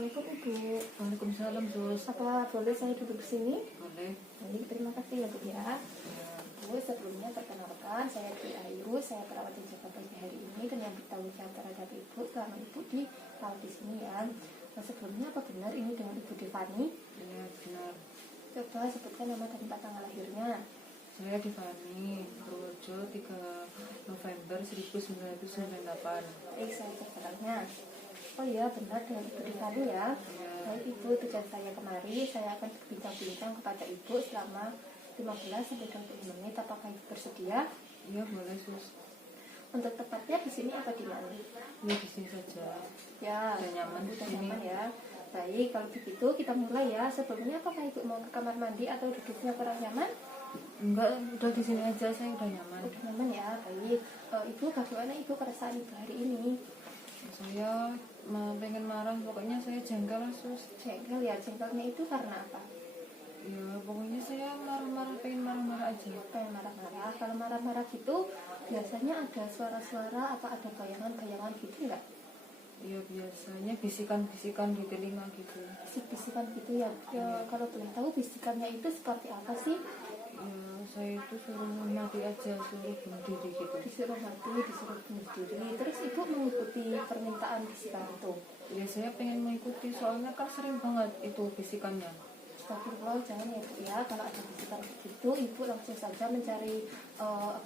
Assalamualaikum Ibu. Waalaikumsalam, Sus. Apa boleh saya duduk di sini? Boleh. Baik, terima kasih ya Bu ya. Ya. Bu, sebelumnya perkenalkan saya Tri Ayu, saya perawat yang jaga pagi hari ini dan yang bertanggung jawab terhadap Ibu selama Ibu di rawat di sini ya. Nah, sebelumnya apa benar ini dengan Ibu Devani? Iya, benar. Coba sebutkan nama dan tempat tanggal lahirnya. Saya Devani, Purworejo, 3 November 1998. Baik, saya cek caranya. Oh iya, benar dengan Ibu Devani ya. Ya. Baik Ibu, tujuan saya kemari, saya akan berbincang-bincang kepada Ibu selama 15-20 menit. Apakah Ibu bersedia? Iya, boleh, Sus. Untuk tepatnya di sini apa di mana? Ya, di sini saja. Ya, Udah nyaman di udah sini. nyaman ya. Baik, kalau begitu kita mulai ya. Sebelumnya apakah Ibu mau ke kamar mandi atau duduknya kurang nyaman? Enggak, udah di sini aja, saya udah nyaman. Udah nyaman ya, baik. Ibu, bagaimana Ibu perasaan Ibu hari ini? Saya pengen marah, pokoknya saya jengkel, Sus. Jengkel ya, jengkelnya itu karena apa? Ya, pokoknya saya marah-marah, pengen marah-marah aja. Kayak marah-marah. Kalau marah-marah gitu, biasanya ada suara-suara apa ada bayangan-bayangan gitu nggak? Iya, biasanya bisikan-bisikan di telinga gitu. Bisikan gitu ya. Ya, kalau boleh tahu bisikannya itu seperti apa sih? Ya, saya itu suruh mati aja, suruh bunuh diri gitu. Disuruh mati, disuruh bunuh diri. Terus Ibu mengikuti permintaan bisikan itu. Ya, saya pengen mengikuti, soalnya kan sering banget itu bisikannya. Astagfirullah, jangan ya Bu ya. Kalau ada bisikan begitu, Ibu langsung saja mencari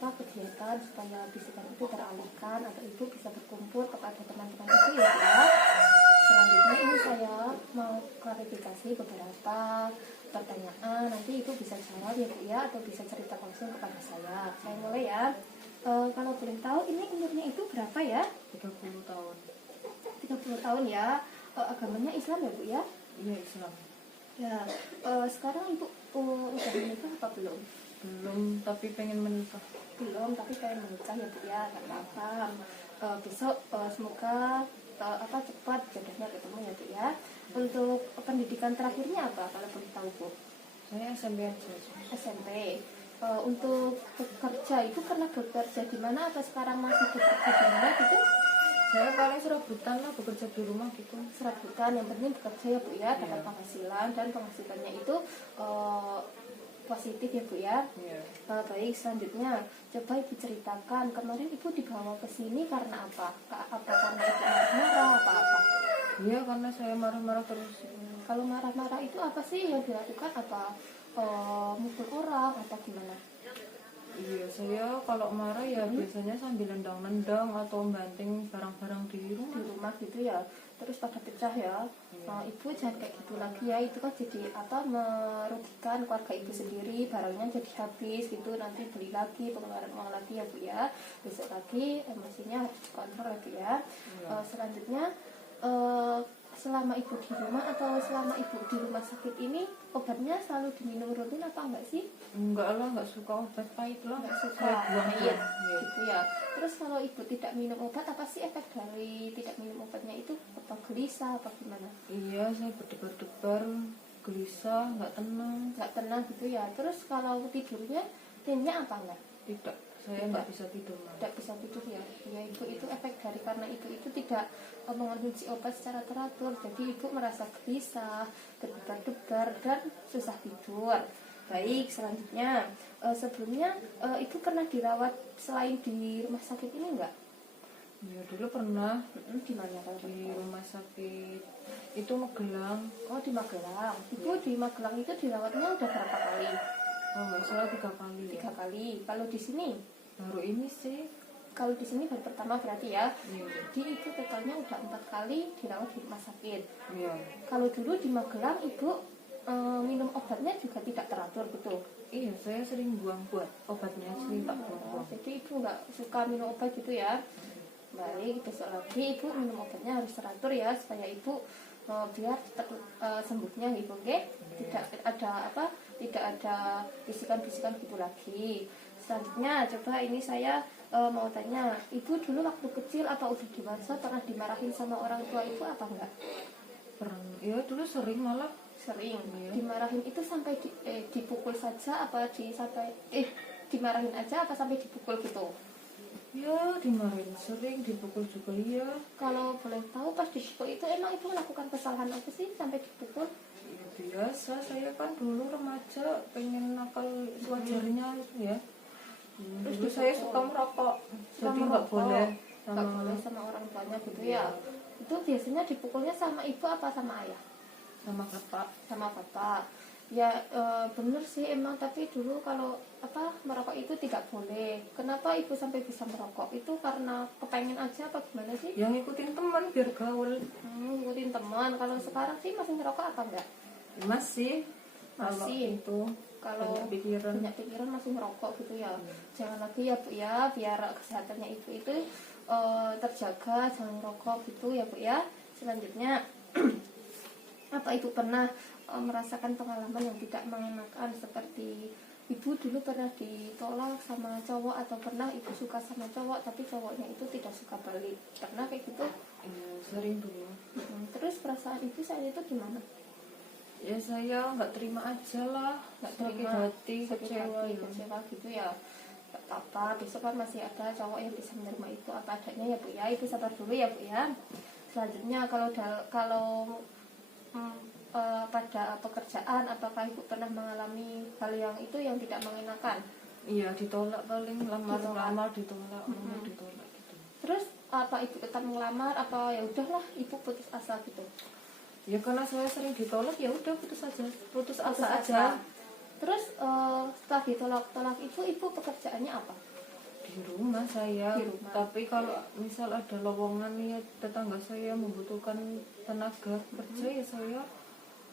kegiatan supaya bisikan itu teralihkan atau Ibu bisa berkumpul kepada teman-teman Ibu ya Bu ya. Selanjutnya ini saya mau klarifikasi beberapa pertanyaan. Nanti Ibu bisa jawab ya Bu ya, atau bisa cerita langsung kepada saya. Saya mulai ya. Kalau boleh tahu ini umurnya itu berapa ya? 30 tahun. 30 tahun ya. Agamanya Islam ya Bu ya? Iya, Islam. Ya, sekarang Ibu udah menikah apa belum? Belum, tapi pengen menikah. Belum, tapi pengen menikah ya Bu ya, nggak apa-apa. Besok semoga cepat jodohnya ketemu ya Bu ya. Untuk pendidikan terakhirnya apa kalau boleh tahu Bu? Saya SMP aja. SMP. Untuk bekerja itu pernah bekerja di mana atau sekarang masih bekerja di mana gitu? Saya paling serabutan lah, bekerja di rumah gitu. Serabutan, yang penting bekerja ya Bu ya, dapat penghasilan dan penghasilannya itu positif ya Bu ya. Iya. Baik, selanjutnya coba Ibu ceritakan kemarin Ibu dibawa ke sini karena apa? Apa karena Ibu marah-marah apa-apa? Iya, karena saya marah-marah terus. Kalau marah-marah itu apa sih yang dilakukan? Apa mukul orang atau gimana? Iya, saya kalau marah ya biasanya sambil nendang-nendang atau banting barang-barang di rumah. Di rumah gitu ya, terus pada pecah ya. Ibu jangan kayak gitu lagi ya, itu kan jadi merugikan keluarga Ibu sendiri, barangnya jadi habis gitu, nanti beli lagi, pengeluaran uang lagi ya Bu ya. Besok lagi emosinya harus dikontrol ya Bu ya. Selanjutnya selama Ibu di rumah atau selama Ibu di rumah sakit ini obatnya selalu diminum rutin apa enggak sih? Enggak lah, enggak suka obat pahit lah. Enggak suka. Saya buang Iya, ya. gitu ya. Terus kalau Ibu tidak minum obat, apa sih efek dari tidak minum obatnya itu? Apa gelisah apa gimana? Iya, saya berdebar-debar, gelisah, nggak tenang. Nggak tenang gitu ya. Terus kalau tidurnya apa enggak? Tidak, saya nggak bisa tidur. Tidak bisa tidur ya. Ya itu efek dari karena itu tidak mengonsumsi obat secara teratur. Jadi Ibu merasa gelisah, berdebar-debar dan susah tidur. Baik, selanjutnya sebelumnya Ibu pernah dirawat selain di rumah sakit ini enggak? Ya, dulu pernah Di mana di rumah sakit itu Magelang. Oh, di Magelang. Ibu di Magelang itu dirawatnya udah berapa kali? Oh, nggak salah 3 kali ya. 3 kali. Kalau di sini? Baru ini sih. Kalau di sini baru pertama berarti ya. Iya. Jadi Ibu totalnya udah 4 kali dirawat di rumah sakit. Iya. Kalau dulu di Magelang Ibu minum obatnya juga tidak teratur gitu. Iya, saya sering buang buat obatnya, sering tak buang-buang. Jadi Ibu nggak suka minum obat gitu ya. Baik, besok lagi Ibu minum obatnya harus teratur ya supaya Ibu biar cepat sembuhnya gitu, oke? Tidak ada bisikan-bisikan gitu lagi. Selanjutnya coba ini saya mau tanya, Ibu dulu waktu kecil apa udah dewasa pernah dimarahin sama orang tua Ibu apa enggak? Pernah. Ya, dulu sering malah. Sering. Iya. Dimarahin itu sampai dipukul saja apa dimarahin aja apa sampai dipukul gitu? Ya dimarahin sering, dipukul juga iya. Kalau boleh tahu pas dipukul itu emang ibu melakukan kesalahan apa sih sampai dipukul? Ya, biasa, saya kan dulu remaja pengen nakal sewajarnya itu ya. Terus Dulu saya suka merokok, jadi nggak boleh nggak boleh sama orang tuanya gitu ya. Itu biasanya dipukulnya sama ibu apa sama ayah? sama bapak. Sama bapak. Ya bener sih emang, tapi dulu kalau apa merokok itu tidak boleh. Kenapa ibu sampai bisa merokok? Itu karena kepengen aja apa gimana sih? Yang ngikutin teman biar gaul. Ngikutin teman. Kalau sekarang sih masih ngerokok apa enggak? Masih. Kalau Masih. itu Kalau banyak pikiran. banyak pikiran masih ngerokok gitu ya. Jangan lagi ya bu ya, biar kesehatannya ibu itu terjaga, jangan rokok gitu ya bu ya. Selanjutnya apa ibu pernah merasakan pengalaman yang tidak mengenakan, seperti ibu dulu pernah ditolak sama cowok, atau pernah ibu suka sama cowok tapi cowoknya itu tidak suka balik, pernah kayak gitu? Iya, sering dulu. Terus perasaan ibu saat itu gimana? Ya saya nggak terima aja lah, Nggak sakit terima, hati, kecewa ya. kecewa gitu ya. Gak apa-apa, besok kan masih ada cowok yang bisa menerima itu apa adanya ya bu ya. Ibu sabar dulu ya bu ya. Selanjutnya kalau pada pekerjaan, apakah ibu pernah mengalami hal yang itu yang tidak mengenakan? Iya, ditolak paling, lamar ditolak, lamar ditolak gitu. Terus apa ibu tetap melamar, apa ya udahlah ibu putus asa gitu? Ya karena saya sering ditolak ya udah putus asa Putus aja. Terus setelah ditolak ibu pekerjaannya apa? Di rumah saya. Di rumah. Tapi kalau misal ada lowongan ya tetangga saya membutuhkan tenaga kerja ya saya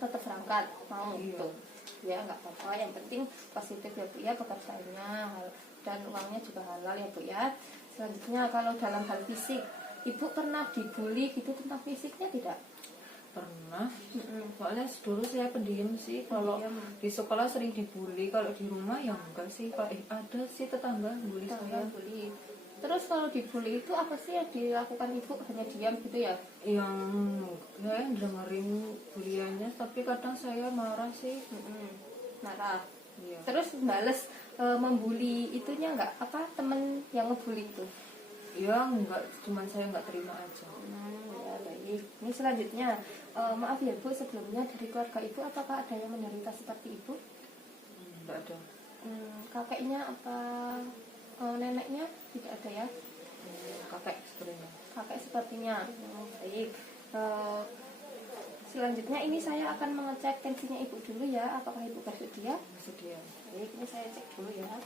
Tetap berangkat mau Iya. gitu ya, nggak apa-apa, yang penting positif ya bu ya pekerjaannya, dan uangnya juga halal ya bu ya. Selanjutnya kalau dalam hal fisik, ibu pernah dibully gitu tentang fisiknya tidak? pernah. Soalnya dulu saya pendiam sih, kalau Pendiam. di sekolah sering dibully, kalau di rumah ya enggak sih. Kalau ada sih tetangga bully saya. Tetangga bully. Terus kalau dibully itu apa sih yang dilakukan ibu? Hanya diam gitu ya? Yang saya dengerin buliannya, tapi kadang saya marah sih. Marah. Iya. Terus bales membuli itunya nggak, apa temen yang ngebully itu? Ya enggak, cuman saya nggak terima aja. Ya baik. Ini selanjutnya, maaf ya bu, sebelumnya dari keluarga ibu apakah ada yang menderita seperti ibu? Enggak ada. Kakeknya apa neneknya tidak ada ya? Kakek sebenarnya. Kakek sepertinya. Baik. Selanjutnya ini saya akan mengecek tensinya ibu dulu ya. Apakah ibu bersedia? Bersedia. Baik, ini saya cek dulu ya.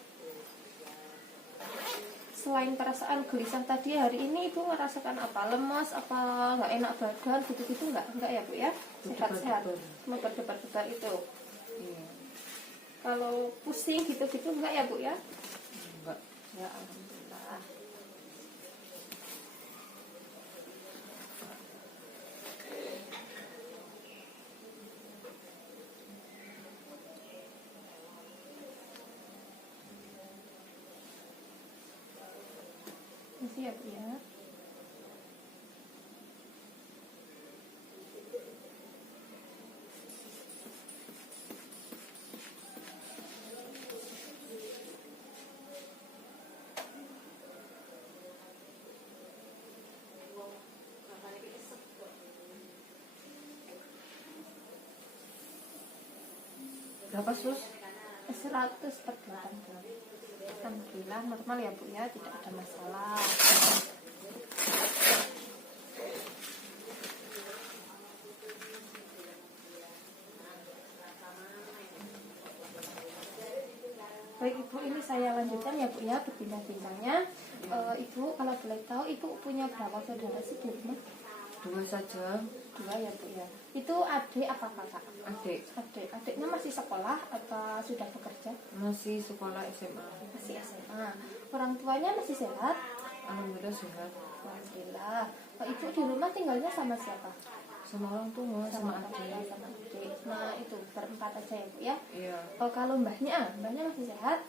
Selain perasaan gelisah tadi, hari ini ibu merasakan apa? Lemas, apa nggak enak badan, gitu-gitu nggak? Enggak ya bu ya? Sehat-sehat. Cuma berdebar-debar itu. Iya. Kalau pusing gitu-gitu enggak ya bu ya? Enggak. Ya alhamdulillah. Masih ya bu ya. Berapa sus? 100/80. Alhamdulillah normal ya bu ya, tidak ada masalah. Baik ibu, ini saya lanjutkan ya bu ya, berbincang-bincangnya. Ibu kalau boleh tahu ibu punya berapa saudara sih di rumah? 2 saja. 2 ya bu ya. Itu adik apa kakak? Adik Adiknya masih sekolah atau sudah bekerja? masih sekolah SMA. Masih SMA. Orang tuanya masih sehat? Alhamdulillah sehat. Alhamdulillah. Ibu di rumah tinggalnya sama siapa? Sama orang tua, sama orang tua, adik. sama adik. Nah itu berempat aja ya bu ya. Iya. Kalau mbahnya masih sehat?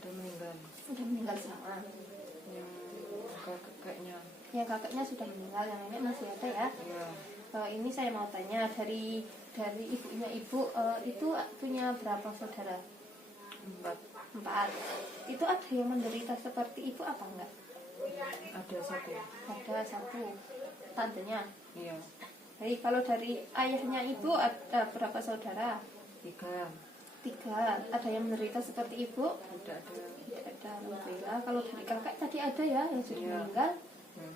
Udah meninggal. Udah meninggal semua. Yang kakeknya. Yang kakaknya sudah meninggal, yang nenek masih ada ya. Iya. Ini saya mau tanya dari ibunya ibu, itu punya berapa saudara? 4. 4. Itu ada yang menderita seperti ibu apa enggak? Ada satu. Ada satu tantenya. Iya. Jadi kalau dari ayahnya ibu ada berapa saudara? 3. 3. Ada yang menderita seperti ibu? Tidak ada. Tidak ada, alhamdulillah. Kalau dari kakak tadi ada ya yang sudah Iya. meninggal?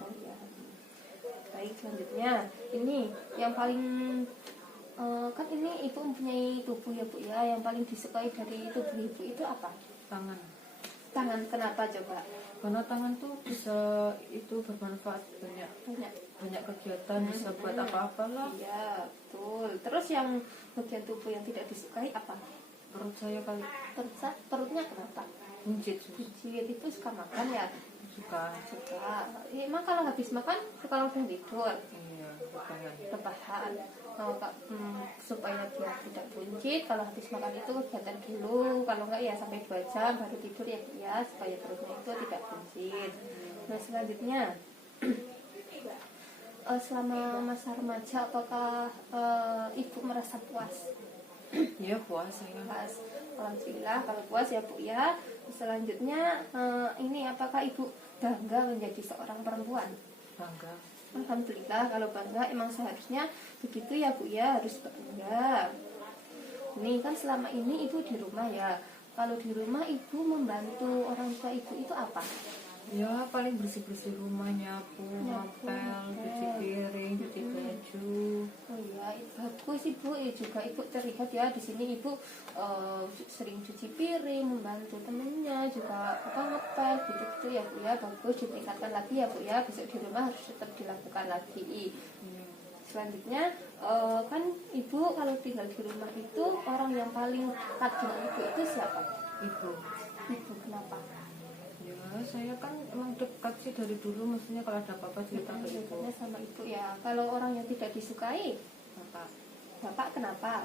Oh iya. Baik, selanjutnya ini yang paling kan ini ibu mempunyai tubuh ya bu ya, yang paling disukai dari tubuh ibu itu apa? Tangan. Tangan. Kenapa coba? Karena tangan tuh bisa itu bermanfaat banyak Banyak. kegiatan, bisa buat apa-apa lah. Iya, betul. Terus yang bagian tubuh yang tidak disukai apa? Perut saya kali Perutnya kenapa? buncit, Buncit. Itu suka makan ya? suka. Emang kalau habis makan suka langsung tidur? Iya, tangan. Rebahan. Supaya dia tidak buncit, kalau habis makan itu kegiatan dulu, kalau enggak ya sampai 2 jam baru tidur ya dia, supaya perutnya itu tidak buncit. Nah selanjutnya selama masa remaja apakah ibu merasa puas? Iya, puas saya. Puas. Alhamdulillah kalau puas ya bu ya. Selanjutnya ini apakah ibu bangga menjadi seorang perempuan? Bangga. Alhamdulillah kalau bangga, emang seharusnya begitu ya bu ya, harus bangga. Ini kan selama ini ibu di rumah ya. Kalau di rumah ibu membantu orang tua ibu itu apa? Ya paling bersih-bersih rumah, nyapu, ngepel, cuci piring, cuci baju. Oh iya, bagus ibu. Juga ibu terlihat ya di sini ibu sering cuci piring, membantu temennya, juga ngepel gitu ya bu ya. Bagus, ditingkatkan lagi ya bu ya. Besok di rumah harus tetap dilakukan lagi. Selanjutnya kan ibu kalau tinggal di rumah itu orang yang paling dekat dengan ibu itu siapa? Ibu. Ibu. Kenapa? Ya saya kan emang dekat sih dari dulu, maksudnya kalau ada apa-apa cerita ke ibu. Biasanya sama ibu ya. Kalau orang yang tidak disukai, bapak kenapa?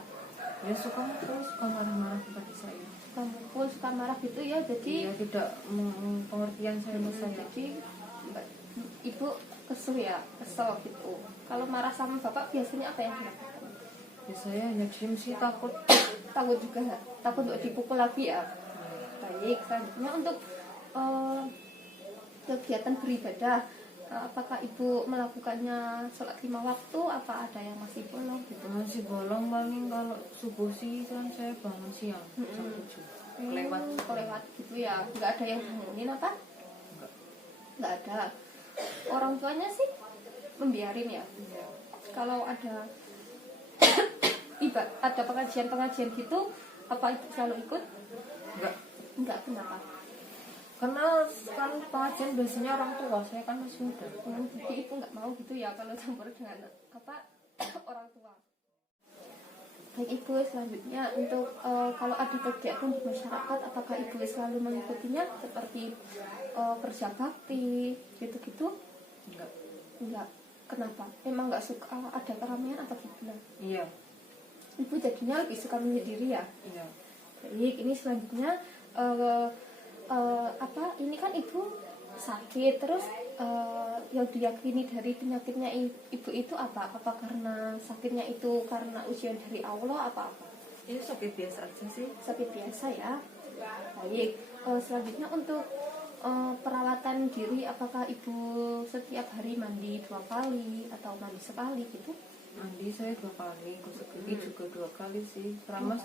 Ya suka marah-marah kepada saya. Suka mukul, suka marah gitu ya. Jadi Iya, tidak pengertian saya sama saya. jadi ibu kesel ya, kesel gitu. Kalau marah sama bapak biasanya apa yang dilakukan? Ya saya hanya diem sih, takut. Takut juga, takut untuk dipukul lagi ya. Baik, selanjutnya untuk kegiatan beribadah, apakah ibu melakukannya sholat 5 waktu? Apa ada yang masih bolong gitu? Masih bolong, paling kalau subuh sih kan saya bangun siang jam 7. Kelewat gitu ya. Nggak ada yang bangunin apa? Nggak ada. Orang tuanya sih membiarin ya. Kalau ada ada pengajian gitu, apa ibu selalu ikut? Enggak. Kenapa? Karena kan pengajian biasanya orang tua, saya kan masih muda. Jadi ibu nggak mau gitu ya kalau campur dengan orang tua. Baik ibu, selanjutnya untuk kalau ada kegiatan di masyarakat, apakah ibu selalu mengikutinya seperti kerja bakti gitu-gitu? Enggak. Kenapa? Emang nggak suka ada keramaian atau gimana? Iya. Ibu jadinya lebih suka menyendiri ya? Iya. Baik, ini selanjutnya ini kan ibu sakit, terus yang diyakini dari penyakitnya ibu itu apa? Apa karena sakitnya itu karena ujian dari Allah apa? Ini sakit biasa aja sih. Sakit biasa ya. Baik, selanjutnya untuk perawatan diri, apakah ibu setiap hari mandi 2 kali atau mandi sekali gitu? Mandi saya 2 kali, gosok gigi juga 2 kali sih. Keramas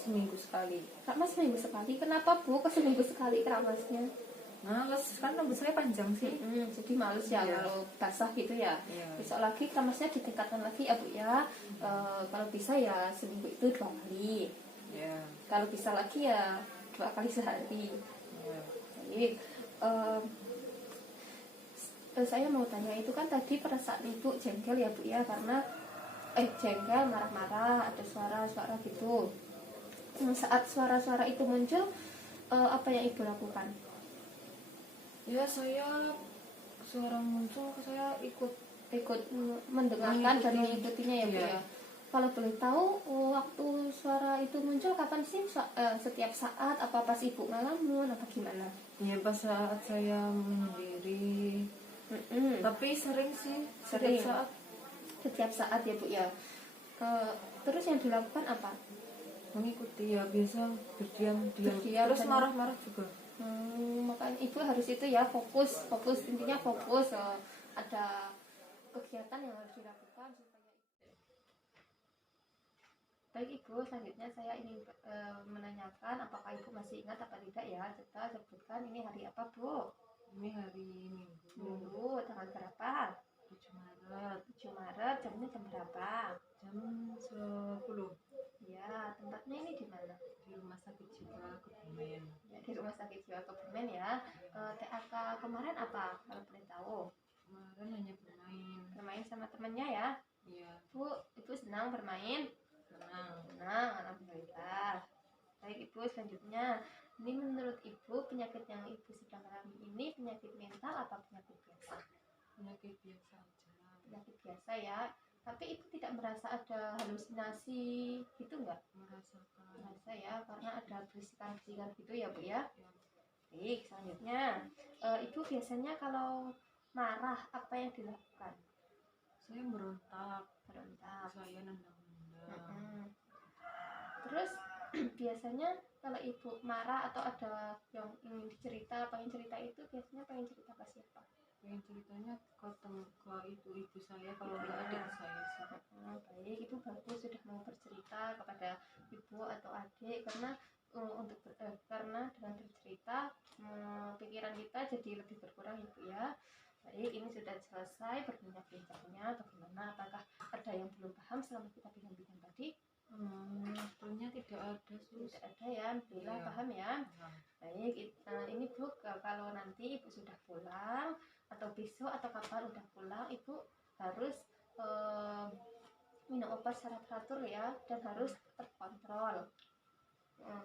seminggu sekali. Keramas seminggu sekali. Kenapa bu? Kok seminggu sekali keramasnya? Males, kan rambut saya panjang sih. Jadi males ya kalau basah gitu ya. Besok lagi keramasnya ditingkatkan lagi ya bu ya. Kalau bisa ya seminggu itu 2 kali. Kalau bisa lagi ya 2 kali sehari. Jadi saya mau tanya, itu kan tadi perasaan ibu jengkel ya bu ya, karena jengkel, marah-marah, ada suara-suara gitu. Saat suara-suara itu muncul, apa yang ibu lakukan? Ya saya suara muncul, saya ikut mendengarkan dan mengikutinya ya bu ya. Kalau boleh tahu waktu suara itu muncul kapan sih? Setiap saat apa pas ibu ngalamun apa gimana? Ya pas saat saya menyendiri. Tapi sering sih, setiap saat ya bu ya. Terus yang dilakukan apa? Mengikuti ya, biasa berdiam. Terus marah-marah juga. Makanya ibu harus itu ya, fokus intinya fokus, ada kegiatan yang harus dilakukan supaya. Baik Ibu, selanjutnya saya ingin menanyakan apakah Ibu masih ingat apa tidak ya? Kita sebutkan ini hari apa Bu? Ini hari Minggu, Minggu, tanggal berapa? 7 Maret, 7 Maret, jamnya jam berapa? jam 10 Ya, tempatnya ini di mana? di Rumah Sakit Jiwa Kebumen. Ya, di Rumah Sakit Jiwa Kebumen ya. TAK kemarin apa? Kalau boleh tahu. Kemarin hanya bermain. Bermain sama temannya ya. Iya, Bu, Ibu senang bermain? senang. Senang, alhamdulillah. Baik Ibu, selanjutnya ini menurut Ibu penyakit yang Ibu sedang alami ini penyakit mental atau penyakit biasa? Penyakit biasa aja. Penyakit biasa ya. Tapi Ibu tidak merasa ada halusinasi gitu nggak? Merasakan. Merasa ya, karena ada bisikan-bisikan gitu ya Bu ya. Ya, Baik, selanjutnya Ibu biasanya kalau marah apa yang dilakukan? saya berontak, Berontak. saya nendang-nendang. Mm-mm. Terus biasanya kalau Ibu marah atau ada yang ingin dicerita, pengen cerita itu biasanya pengen cerita ke siapa? Pengen ceritanya ke ibu saya, kalau nggak adik saya sih. Baik, itu bagus sudah mau bercerita kepada ibu atau adik karena karena dengan bercerita pikiran kita jadi lebih berkurang Ibu ya. Baik, ini sudah selesai berbincang-bincangnya. Bagaimana? Apakah ada yang belum paham selama kita bincang-bincang tadi? Sebetulnya tidak ada sus. Tidak ada ya, alhamdulillah Iya. paham ya. Paham. Baik, ini Bu, kalau nanti Ibu sudah pulang atau besok atau kapan udah pulang, Ibu harus minum obat secara teratur ya, dan harus terkontrol.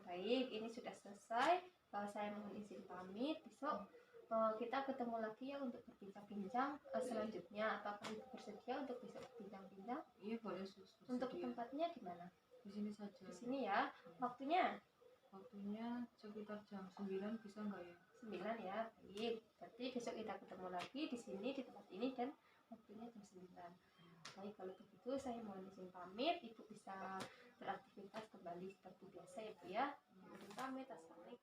Baik, ini sudah selesai. Saya mohon izin pamit. Besok kita ketemu lagi ya untuk berbincang-bincang selanjutnya. Apakah Ibu bersedia untuk besok berbincang-bincang? Iya boleh sus. Untuk bersedia. tempatnya di mana? Di sini saja. Di sini ya. Waktunya Waktunya sekitar jam 9 bisa nggak ya? 9 ya. Baik. Berarti besok kita ketemu lagi di sini di tempat ini dan waktunya jam 9. Baik, kalau begitu saya mohon izin pamit. Ibu bisa beraktivitas kembali seperti biasa ya Bu ya. Izin pamit. Assalamualaikum.